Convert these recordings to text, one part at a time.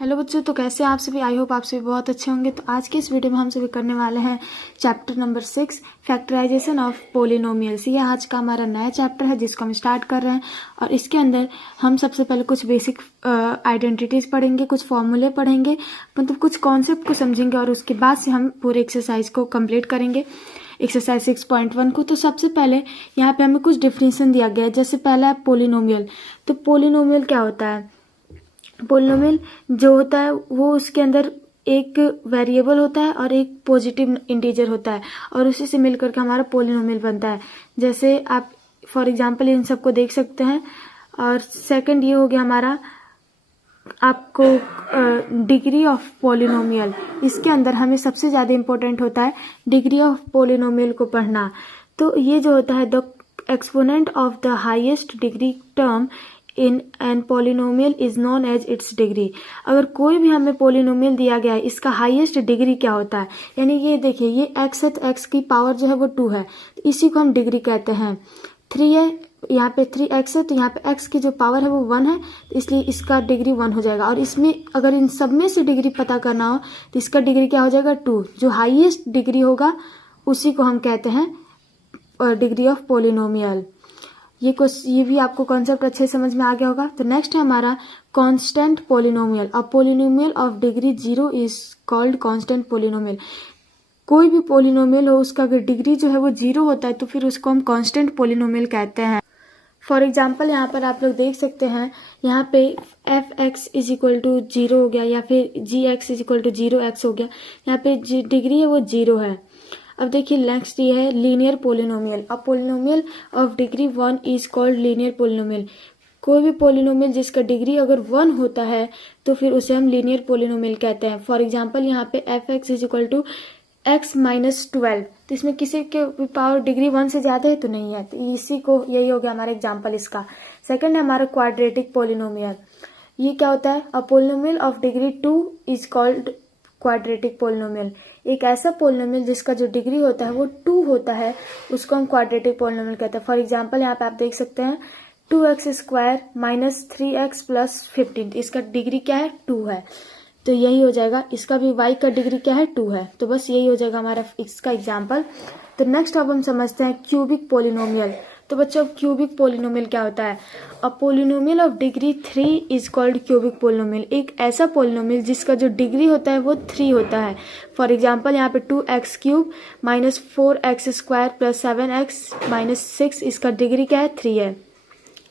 Hello बच्चों, तो कैसे आप सभी। आई होप आप सभी बहुत अच्छे होंगे। तो आज के इस वीडियो में हम सभी करने वाले हैं chapter number 6 factorisation of polynomials. ये आज का हमारा नया चैप्टर है जिसको हम स्टार्ट कर रहे हैं। और इसके अंदर हम सबसे पहले कुछ बेसिक आइडेंटिटीज पढ़ेंगे, कुछ फॉर्मूले पढ़ेंगे, मतलब कुछ कॉन्सेप्ट को समझेंगे और उसके बाद से हम पूरे एक्सरसाइज को कंप्लीट करेंगे, एक्सरसाइज 6.1 को। तो सबसे पहले यहाँ पे हमें कुछ डिफिनेशन दिया गया है। जैसे पहला है पोलिनोमियल। तो पोलिनोमियल क्या होता है? पोलिनोमियल जो होता है वो उसके अंदर एक वेरिएबल होता है और एक पॉजिटिव इंटीजर होता है और उसी से मिलकर के हमारा पोलिनोमियल बनता है। जैसे आप फॉर एग्जांपल इन सबको देख सकते हैं। और सेकंड ये हो गया हमारा आपको डिग्री ऑफ पोलिनोमियल। इसके अंदर हमें सबसे ज़्यादा इम्पोर्टेंट होता है डिग्री ऑफ पोलिनोमियल को पढ़ना। तो ये जो होता है the exponent of the highest degree term in an polynomial is known as its degree. अगर कोई भी हमें पोलिनोमियल दिया गया है, इसका हाईएस्ट डिग्री क्या होता है? यानी ये देखिए, ये x है तो x की पावर जो है वो 2 है, तो इसी को हम डिग्री कहते हैं। 3 है, यहाँ पे 3x है तो यहाँ पे x की जो पावर है वो 1 है, तो इसलिए इसका डिग्री 1 हो जाएगा। और इसमें अगर इन सब में से डिग्री पता करना हो तो इसका डिग्री क्या हो जाएगा? 2। जो हाईएस्ट डिग्री होगा उसी को हम कहते हैं डिग्री ऑफ पोलिनोमियल। ये भी आपको कॉन्सेप्ट अच्छे समझ में आ गया होगा। तो नेक्स्ट है हमारा constant polynomial. A polynomial of degree 0 is called constant polynomial. कोई भी पोलिनोमियल हो, उसका अगर डिग्री जो है वो 0 होता है तो फिर उसको हम कांस्टेंट पोलिनोमियल कहते हैं। फॉर एग्जाम्पल यहाँ पर आप लोग देख सकते हैं, यहाँ पे f(x) इज इक्वल टू 0 हो गया या फिर g(x) is equal to 0x हो गया। यहाँ पे डिग्री है वो 0 है। अब देखिए नेक्स्ट ये है linear polynomial. A polynomial of degree 1 is called linear polynomial. कोई भी पोलिनोमियल जिसका डिग्री अगर 1 होता है तो फिर उसे हम लीनियर पोलिनोमियल कहते हैं। फॉर एग्जांपल यहाँ पे f(x) is equal to x minus 12, तो इसमें किसी के पावर डिग्री 1 से ज़्यादा है तो नहीं है, तो इसी को यही हो गया हमारा एग्जाम्पल इसका। सेकेंड है हमारा क्वाड्रेटिक पोलिनोमियल। ये क्या होता है? A polynomial of degree 2 is called quadratic polynomial. एक ऐसा पोलिनोमियल जिसका जो डिग्री होता है वो 2 होता है, उसको हम क्वाड्रेटिक पोलिनोमियल कहते हैं। फॉर एग्जांपल यहाँ पे आप देख सकते हैं 2x² माइनस 3x प्लस 15, इसका डिग्री क्या है? 2 है, तो यही हो जाएगा। इसका भी y का डिग्री क्या है? 2 है, तो बस यही हो जाएगा हमारा इसका एग्जाम्पल। तो नेक्स्ट अब हम समझते हैं क्यूबिक पोलिनोमियल। तो बच्चों क्यूबिक पोलिनोमियल क्या होता है? A polynomial of degree 3 is called cubic polynomial. एक ऐसा पोलिनोमियल जिसका जो डिग्री होता है वो 3 होता है। फॉर एग्जांपल यहाँ पे 2x³ minus 4x² plus 7x minus 6, इसका डिग्री क्या है? 3 है,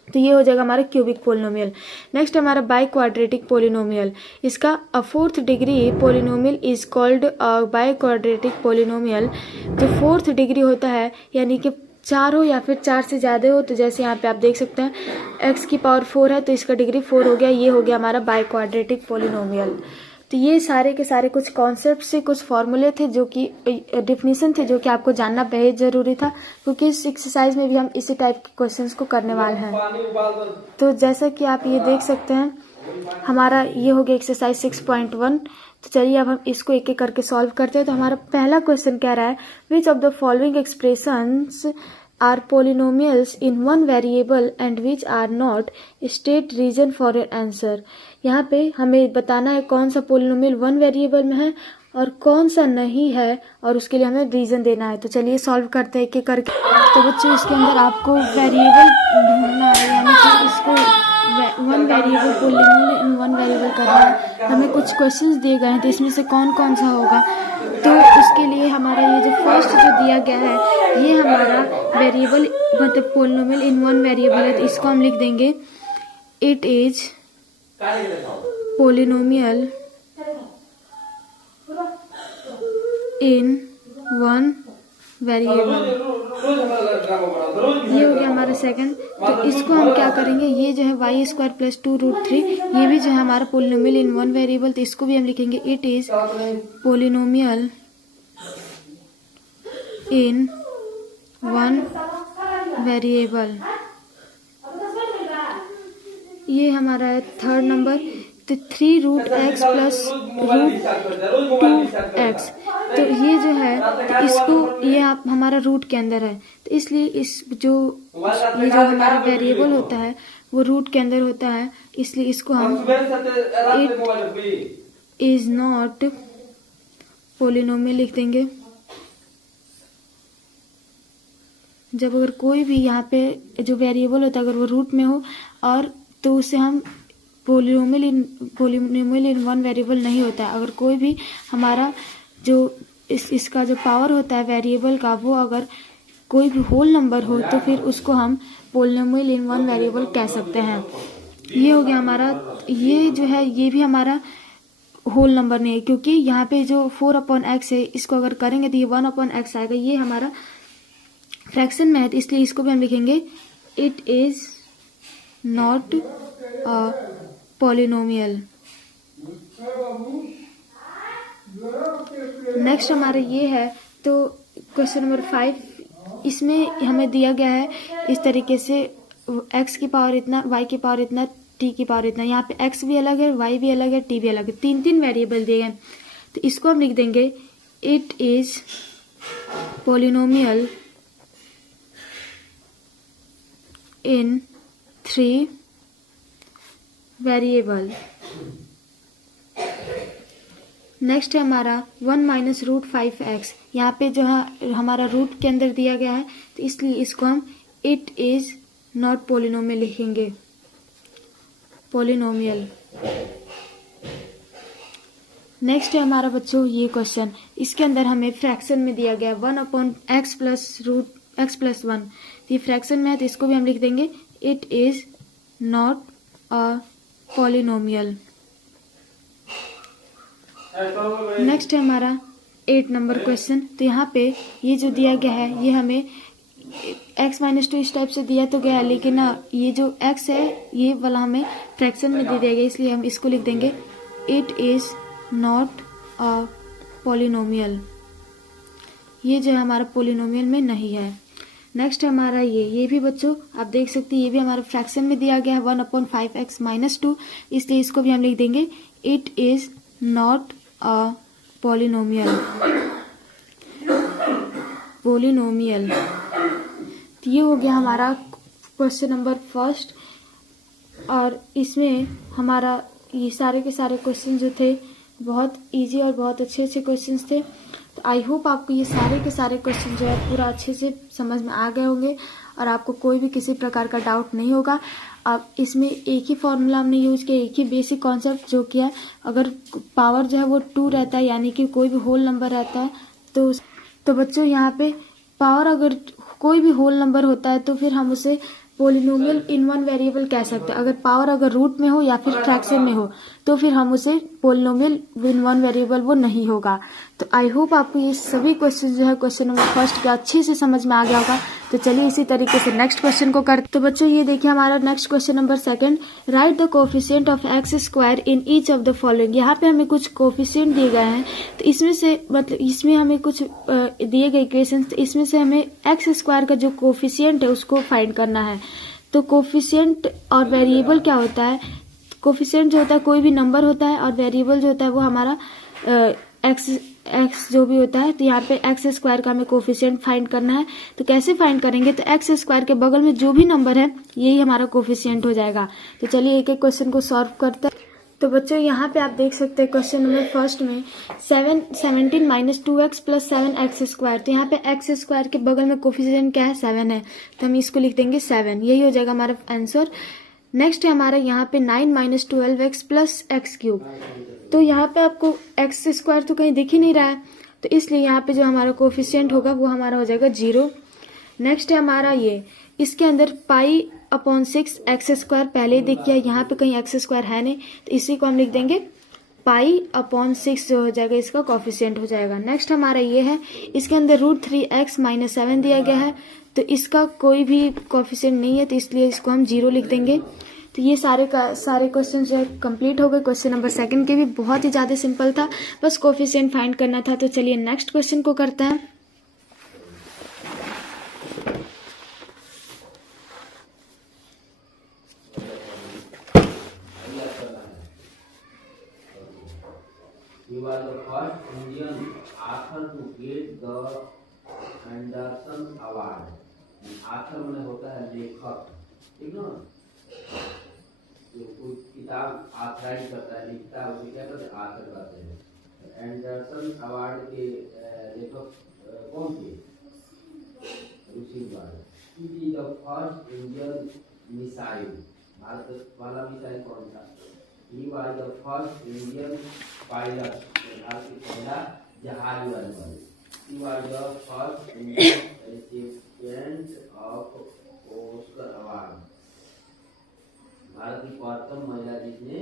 तो ये हो जाएगा हमारा क्यूबिक पोलिनोमियल। नेक्स्ट हमारा बाई क्वाड्रेटिक पोलिनोमियल। इसका fourth degree polynomial is called by quadratic polynomial. जो फोर्थ डिग्री होता है यानी कि 4 हो या फिर 4 से ज़्यादा हो, तो जैसे यहाँ पे आप देख सकते हैं x की पावर 4 है तो इसका डिग्री 4 हो गया। ये हो गया हमारा बाई क्वाड्रेटिक पोलिनोमियल। तो ये सारे के सारे कुछ कॉन्सेप्ट से कुछ फॉर्मूले थे जो कि डिफिनीशन थे जो कि आपको जानना बेहद ज़रूरी था, क्योंकि इस एक्सरसाइज में भी हम इसी टाइप के क्वेश्चंस को करने वाले हैं। तो जैसा कि आप ये देख सकते हैं हमारा ये हो गया एक्सरसाइज 6.1। तो चलिए अब हम इसको एक एक करके सॉल्व करते हैं। तो हमारा पहला क्वेश्चन कह रहा है which of the following expressions are polynomials in one variable and which are not, state reason for your answer. यहाँ पे हमें बताना है कौन सा पोलिनोमियल 1 वेरिएबल में है और कौन सा नहीं है, और उसके लिए हमें रीजन देना है। तो चलिए सॉल्व करते हैं एक एक करके। तो बच्चों इसके अंदर आपको वेरिएबल ढूंढना है, यानी कि इसको 1 वेरिएबल पोलिनोमियल इन 1 वेरिएबल करना है। हमें कुछ क्वेश्चंस दिए गए हैं तो इसमें से कौन कौन सा होगा। तो उसके लिए हमारा ये जो फर्स्ट जो दिया गया है ये हमारा वेरिएबल मतलब पोलिनोमियल इन 1 वेरिएबल है, तो इसको हम लिख देंगे it is polynomial in 1 variable. ये हो गया हमारा सेकंड। तो इसको हम क्या करेंगे, ये जो है y² प्लस 2√3, ये भी जो है हमारा पोलिनोमियल इन 1 वेरिएबल, तो इसको भी हम लिखेंगे it is polynomial in 1 variable. ये हमारा है थर्ड नंबर। तो 3√x प्लस √2x, तो ये जो है तो इसको ये आप हमारा रूट के अंदर है, तो इसलिए ये जो हमारा वेरिएबल होता है वो रूट के अंदर होता है, इसलिए इसको हम इट इज नॉट पोलिनोमियल लिख देंगे। जब अगर कोई भी यहाँ पे जो वेरिएबल होता है अगर वो रूट में हो और तो उसे हम पोलिनोमियल इन वन वेरिएबल नहीं होता है। अगर कोई भी हमारा जो इसका जो पावर होता है वेरिएबल का वो अगर कोई भी होल नंबर हो तो फिर उसको हम पोलिनोमियल इन वन वेरिएबल कह सकते हैं। ये हो गया हमारा, ये जो है ये भी हमारा होल नंबर नहीं है क्योंकि यहाँ पे जो 4/x है इसको अगर करेंगे तो ये 1/x आएगा, ये हमारा फ्रैक्शन में है तो इसलिए इसको भी हम लिखेंगे it is not a polynomial. Next हमारा ये है तो क्वेश्चन नंबर 5, इसमें हमें दिया गया है इस तरीके से x की पावर इतना, y की पावर इतना, t की पावर इतना। यहाँ पे x भी अलग है, y भी अलग है, t भी अलग है, तीन वेरिएबल दिए हैं तो इसको हम लिख देंगे it is polynomial in 3 variable. Next है हमारा 1 - √5x। यहाँ पे जो है हमारा रूट के अंदर दिया गया है तो इसलिए इसको हम इट इज नॉट पोलिनोमियल लिखेंगे, पोलिनोमियल। नेक्स्ट है हमारा बच्चों ये क्वेश्चन, इसके अंदर हमें फ्रैक्शन में दिया गया 1/x + √x+1। तो ये फ्रैक्शन में है तो इसको भी हम लिख देंगे it is not a polynomial. Next है हमारा 8 नंबर क्वेश्चन, तो यहाँ पे ये जो दिया गया है ये हमें x - 2 इस टाइप से दिया तो गया, लेकिन ना ये जो x है ये वाला हमें फ्रैक्शन में दे दिया गया, इसलिए हम इसको लिख देंगे it is not a polynomial. ये जो है हमारा पॉलिनोमियल में नहीं है। नेक्स्ट है हमारा ये भी बच्चों आप देख सकते हैं ये भी हमारा फ्रैक्शन में दिया गया है 1/5x - 2, इसलिए इसको भी हम लिख देंगे it is not a polynomial, polynomial. तो ये हो गया हमारा क्वेश्चन नंबर 1 और इसमें हमारा ये सारे के सारे क्वेश्चन जो थे बहुत इजी और बहुत अच्छे क्वेश्चंस थे। तो आई होप आपको ये सारे के सारे क्वेश्चन जो है पूरा अच्छे से समझ में आ गए होंगे और आपको कोई भी किसी प्रकार का डाउट नहीं होगा। अब इसमें एक ही फॉर्मूला हमने यूज किया, एक ही बेसिक कॉन्सेप्ट जो किया, अगर पावर जो है वो 2 रहता है यानी कि कोई भी होल नंबर रहता है तो बच्चों यहाँ पे पावर अगर कोई भी होल नंबर होता है तो फिर हम उसे पोलिनोमियल इन वन वेरिएबल कह सकते हैं। अगर पावर अगर रूट में हो या फिर फ्रैक्शन में हो तो फिर हम उसे पोलिनोमियल इन वन वेरिएबल वो नहीं होगा। तो आई होप आपको ये सभी क्वेश्चन जो है क्वेश्चन नंबर 1 के अच्छे से समझ में आ गया होगा। तो चलिए इसी तरीके से नेक्स्ट क्वेश्चन को करते। तो बच्चों ये देखिए हमारा next question number 2, right the coefficient of x² in each of the following. यहाँ पे हमें कुछ कोफिशिएंट दिए गए हैं तो इसमें से मतलब इसमें हमें कुछ दिए गए इक्वेशन, तो इसमें से हमें x² का जो कोफिशिएंट है उसको फाइंड करना है। तो कोफिशिएंट और वेरिएबल क्या होता है, कोफिशिएंट जो होता है कोई भी नंबर होता है और वेरिएबल जो होता है वो हमारा एक्स जो भी होता है। तो यहाँ पे x² का हमें कोफिशिएंट फाइंड करना है। तो कैसे फाइंड करेंगे, तो x² के बगल में जो भी नंबर है यही हमारा कोफिशिएंट हो जाएगा। तो चलिए एक एक क्वेश्चन को सॉल्व करते हैं। तो बच्चों यहाँ पे आप देख सकते हैं क्वेश्चन नंबर 1 में 17 - 2x + 7x²। तो यहाँ पे x² के बगल में कोफिशिएंट क्या है, 7 है, तो हम इसको लिख देंगे 7, यही हो जाएगा हमारा आंसर। नेक्स्ट है हमारा यहाँ पे 9 - 12x + x³। तो यहाँ पे आपको x² तो कहीं दिख ही नहीं रहा है तो इसलिए यहाँ पे जो हमारा कोफिशिएंट होगा वो हमारा हो जाएगा 0। नेक्स्ट है हमारा ये, इसके अंदर π/6 x² पहले ही दिख गया, यहाँ पे कहीं x² है नहीं तो इसी को हम लिख देंगे π/6 जो हो जाएगा इसका कोफिशिएंट हो जाएगा। नेक्स्ट हमारा ये है, इसके अंदर √3x - 7 दिया गया है तो इसका कोई भी कोफिशिएंट नहीं है तो इसलिए इसको हम 0 लिख देंगे। तो ये सारे क्वेश्चन जो है कंप्लीट हो गए। क्वेश्चन नंबर 2 के भी बहुत ही ज़्यादा सिंपल था, बस कोफिशिएंट फाइंड करना था। तो चलिए नेक्स्ट क्वेश्चन को करते हैं। He was the first Indian author to get the Anderson Award. Author माने होता है लेखक, ठीक ना। कोई किताब ऑथराइज करता है, लिखता है, उसे क्या कहते हैं, ऑथर कहते हैं। एंडरसन अवार्ड के लेखक कौन थे? ऋषि वाले। It is the first Indian missile, Bharat वाला मिसाइल कौन था? He was the first Indian pilot, Bharat के पहला जहाज उड़ाने वाले। He was the first Indian recipient of Oscar award, Bharat की प्रथम महिला जिसने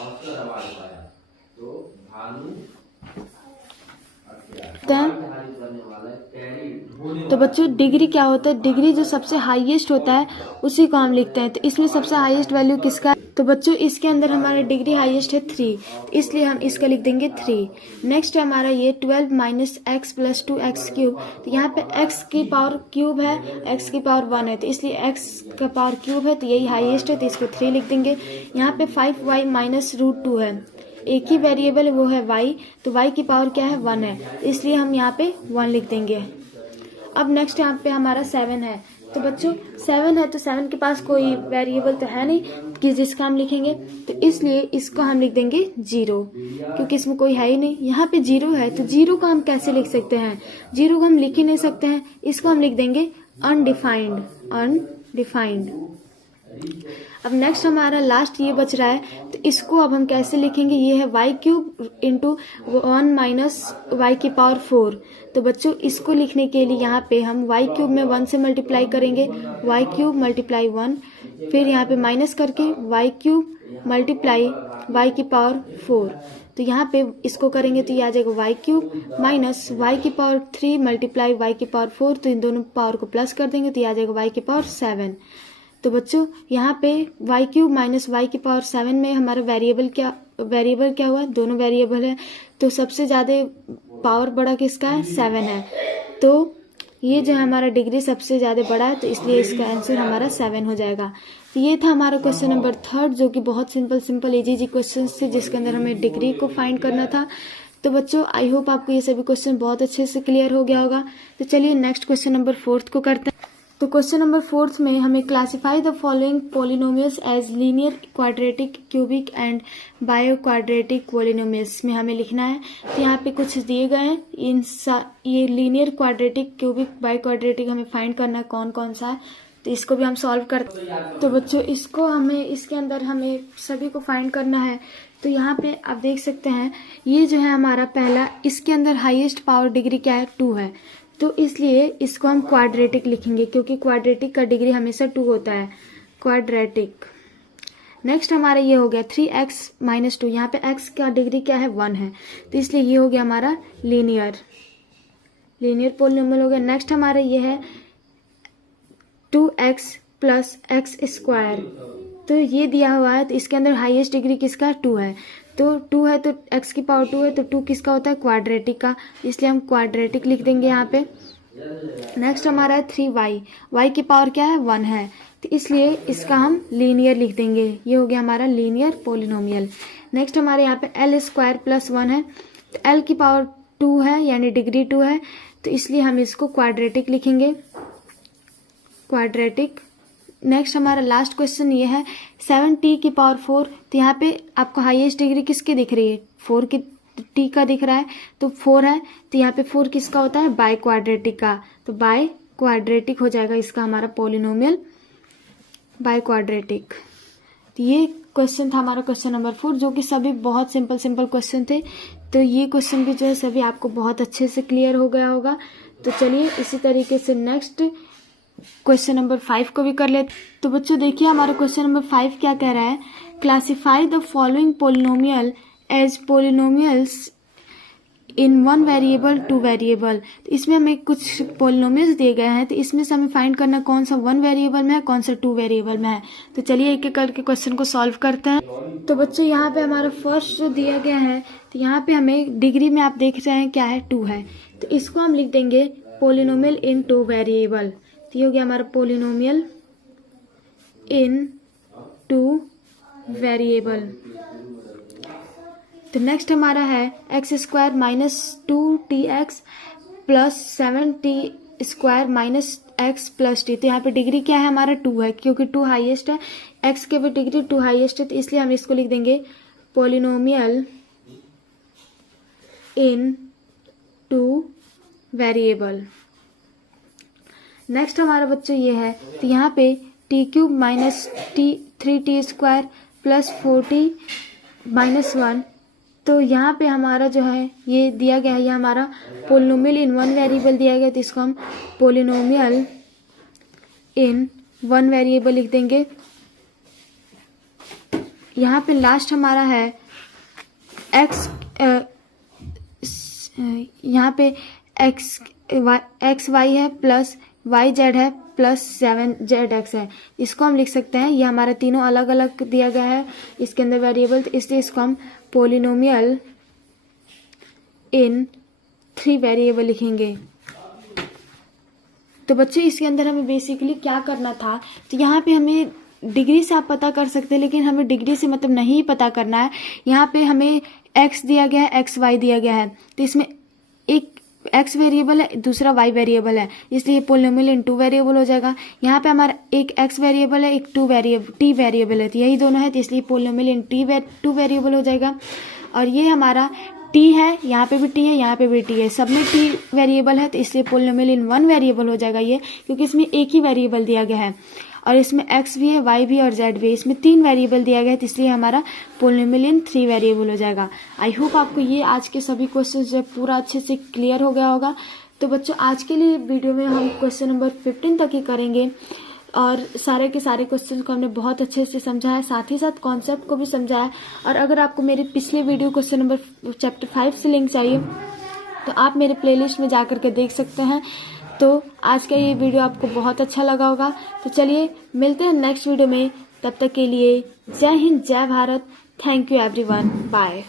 ऑस्कर अवार्ड पाया। तो भानु तो बच्चों डिग्री क्या होता है? डिग्री जो सबसे हाईएस्ट होता है उसी को हम लिखते हैं। तो इसमें सबसे हाईएस्ट वैल्यू किसका है? तो बच्चों इसके अंदर हमारा डिग्री हाईएस्ट है 3, तो इसलिए हम इसका लिख देंगे 3। नेक्स्ट है हमारा ये 12 minus x plus 2x cube. तो यहाँ पे x की पावर क्यूब है, x की पावर 1 है, तो इसलिए x का पावर क्यूब है, तो यही हाईएस्ट है, तो इसको 3 लिख देंगे। यहाँ पे 5y माइनस रूट 2 है, एक ही वेरिएबल है वो है y, तो y की पावर क्या है 1 है, इसलिए हम यहाँ पे 1 लिख देंगे। अब नेक्स्ट यहाँ पे हमारा 7 है। तो बच्चों 7 है तो 7 के पास कोई वेरिएबल तो है नहीं कि जिसका हम लिखेंगे, तो इसलिए इसको हम लिख देंगे 0, क्योंकि इसमें कोई है ही नहीं। यहाँ पे 0 है तो 0 को हम कैसे लिख सकते हैं? 0 को हम लिख ही नहीं सकते हैं, इसको हम लिख देंगे अनडिफाइंड, अनडिफाइंड। अब नेक्स्ट हमारा लास्ट ये बच रहा है, तो इसको अब हम कैसे लिखेंगे? ये है y cube into 1 minus y की पावर 4। तो बच्चों इसको लिखने के लिए यहाँ पे हम y क्यूब में 1 से मल्टीप्लाई करेंगे, y क्यूब मल्टीप्लाई 1, फिर यहाँ पे माइनस करके y क्यूब मल्टीप्लाई y की पावर 4। तो यहाँ पे इसको करेंगे तो ये आ जाएगा y क्यूब माइनस y की पावर 3 मल्टीप्लाई y की पावर 4, तो इन दोनों पावर को प्लस कर देंगे तो ये आ जाएगा y की पावर 7। तो बच्चों यहाँ पे y क्यूब माइनस वाई की पावर 7 में हमारा वेरिएबल क्या हुआ? दोनों वेरिएबल है, तो सबसे ज़्यादा पावर बड़ा किसका है? 7 है। तो ये जो है हमारा डिग्री सबसे ज़्यादा बड़ा है, तो इसलिए इसका आंसर हमारा 7 हो जाएगा। तो ये था हमारा क्वेश्चन नंबर 3, जो कि बहुत सिंपल इजी क्वेश्चन थे, जिसके अंदर हमें डिग्री को फाइंड करना था। तो बच्चों आई होप आपको ये सभी क्वेश्चन बहुत अच्छे से क्लियर हो गया होगा। तो चलिए नेक्स्ट क्वेश्चन नंबर 4 को करते हैं। तो क्वेश्चन नंबर 4 में हमें classify the following polynomials as linear, quadratic, cubic and biquadratic polynomials में हमें लिखना है। तो यहाँ पे कुछ दिए गए हैं, ये linear, quadratic, cubic, bio quadratic हमें फाइंड करना है कौन कौन सा है, तो इसको भी हम सॉल्व करते हैं। तो बच्चों इसको हमें इसके अंदर हमें सभी को फाइंड करना है। तो यहाँ पे आप देख सकते हैं ये जो है हमारा पहला, इसके अंदर हाईएस्ट पावर डिग्री क्या है? 2 है, तो इसलिए इसको हम क्वाड्रेटिक लिखेंगे, क्योंकि क्वाड्रेटिक का डिग्री हमेशा 2 होता है, क्वाड्रेटिक। नेक्स्ट हमारा ये हो गया 3x माइनस 2, यहाँ पे x का डिग्री क्या है? 1 है, तो इसलिए ये हो गया हमारा लीनियर पॉलिनोमियल हो गया। नेक्स्ट हमारा ये है 2x प्लस एक्स स्क्वायर, तो ये दिया हुआ है, तो इसके अंदर हाईएस्ट डिग्री किसका? 2 है, तो 2 है तो x की पावर 2 है, तो 2 किसका होता है? क्वाड्रेटिक का, इसलिए हम क्वाड्रेटिक लिख देंगे यहाँ पे। नेक्स्ट हमारा है 3y, y की पावर क्या है? 1 है, तो इसलिए इसका हम लीनियर लिख देंगे, ये हो गया हमारा लीनियर पॉलिनोमियल। नेक्स्ट हमारे यहाँ पे l स्क्वायर प्लस 1 है, तो l की पावर 2 है यानी डिग्री 2 है, तो इसलिए हम इसको क्वाड्रेटिक लिखेंगे, क्वाड्रेटिक। नेक्स्ट हमारा लास्ट क्वेश्चन ये है 7t की पावर 4, तो यहाँ पे आपको हाईएस्ट डिग्री किसकी दिख रही है? 4 की, t का दिख रहा है, तो 4 है, तो यहाँ पे 4 किसका होता है? बाय क्वाड्रेटिक का, तो बाय क्वाड्रेटिक हो जाएगा इसका हमारा पॉलिनोमियल, बाय क्वाड्रेटिक। तो ये क्वेश्चन था हमारा क्वेश्चन नंबर 4, जो कि सभी बहुत सिंपल क्वेश्चन थे। तो ये क्वेश्चन भी जो है सभी आपको बहुत अच्छे से क्लियर हो गया होगा। तो चलिए इसी तरीके से नेक्स्ट क्वेश्चन नंबर 5 को भी कर लेते। तो बच्चों देखिए हमारा क्वेश्चन नंबर 5 क्या कह रहा है? Classify the following polynomial as polynomials in 1 variable 2 variable. तो इसमें हमें कुछ पोलिनोमियल्स दिए गए हैं, तो इसमें से हमें फाइंड करना कौन सा 1 वेरिएबल में है, कौन सा 2 वेरिएबल में है। तो चलिए एक एक करके क्वेश्चन को सॉल्व करते हैं। तो बच्चों यहाँ पे हमारा फर्स्ट जो दिया गया है, तो यहाँ पे हमें डिग्री में आप देख रहे हैं क्या है? 2 है, तो इसको हम लिख देंगे पोलिनोमियल इन 2 वेरिएबल। तो ये हो गया हमारा पोलिनोमियल इन 2 वेरिएबल। तो नेक्स्ट हमारा है x square minus 2 T x plus 7t square minus x plus T. तो यहाँ पे डिग्री क्या है हमारा 2 है, क्योंकि 2 हाईएस्ट है, x के भी डिग्री 2 हाईएस्ट है, तो इसलिए हम इसको लिख देंगे पोलिनोमियल इन 2 वेरिएबल। नेक्स्ट हमारा बच्चों ये है, तो यहाँ पे T cube minus T 3t square plus 4t minus 1। तो यहाँ पे हमारा जो है ये दिया गया है, ये हमारा पोलिनोमियल इन 1 वेरिएबल दिया गया, तो इसको हम पोलिनोमियल इन 1 वेरिएबल लिख देंगे। यहाँ पे लास्ट हमारा है x, यहाँ पे एक्स वाई है प्लस वाई जेड है प्लस 7zx है। इसको हम लिख सकते हैं, ये हमारे तीनों अलग अलग दिया गया है इसके अंदर वेरिएबल, तो इसलिए इसको हम पोलिनोमियल इन 3 वेरिएबल लिखेंगे। तो बच्चों इसके अंदर हमें बेसिकली क्या करना था, तो यहाँ पे हमें डिग्री से आप पता कर सकते हैं, लेकिन हमें डिग्री से मतलब नहीं पता करना है। यहाँ पे हमें x दिया गया है, x y दिया गया है, तो इसमें एक x वेरिएबल है, दूसरा y वेरिएबल है, इसलिए पोलिनोमियल इन 2 वेरिएबल हो जाएगा। यहाँ पे हमारा एक x वेरिएबल है, एक t वेरिएबल है, तो यही दोनों है, तो इसलिए पोलिनोमियल इन 2 वेरिएबल हो जाएगा। और ये हमारा t है, यहाँ पे भी t है, यहाँ पे भी t है, सब में t वेरिएबल है, तो इसलिए पोलिनोमियल इन 1 वेरिएबल हो जाएगा ये, क्योंकि इसमें एक ही वेरिएबल दिया गया है। और इसमें x भी है, y भी है और z भी है, इसमें 3 वेरिएबल दिया गया है, तो इसलिए हमारा पोलिनोमियल इन 3 वेरिएबल हो जाएगा। आई होप आपको ये आज के सभी क्वेश्चन जो पूरा अच्छे से क्लियर हो गया होगा। तो बच्चों आज के लिए वीडियो में हम क्वेश्चन नंबर 15 तक ही करेंगे, और सारे के सारे क्वेश्चन को हमने बहुत अच्छे से समझाया, साथ ही साथ कॉन्सेप्ट को भी समझाया। और अगर आपको मेरे पिछले वीडियो क्वेश्चन नंबर चैप्टर 5 से लिंक चाहिए तो आप मेरे प्लेलिस्ट में जा करके देख सकते हैं। तो आज का ये वीडियो आपको बहुत अच्छा लगा होगा। तो चलिए मिलते हैं नेक्स्ट वीडियो में, तब तक के लिए जय हिंद, जय Bharat, thank you everyone, bye.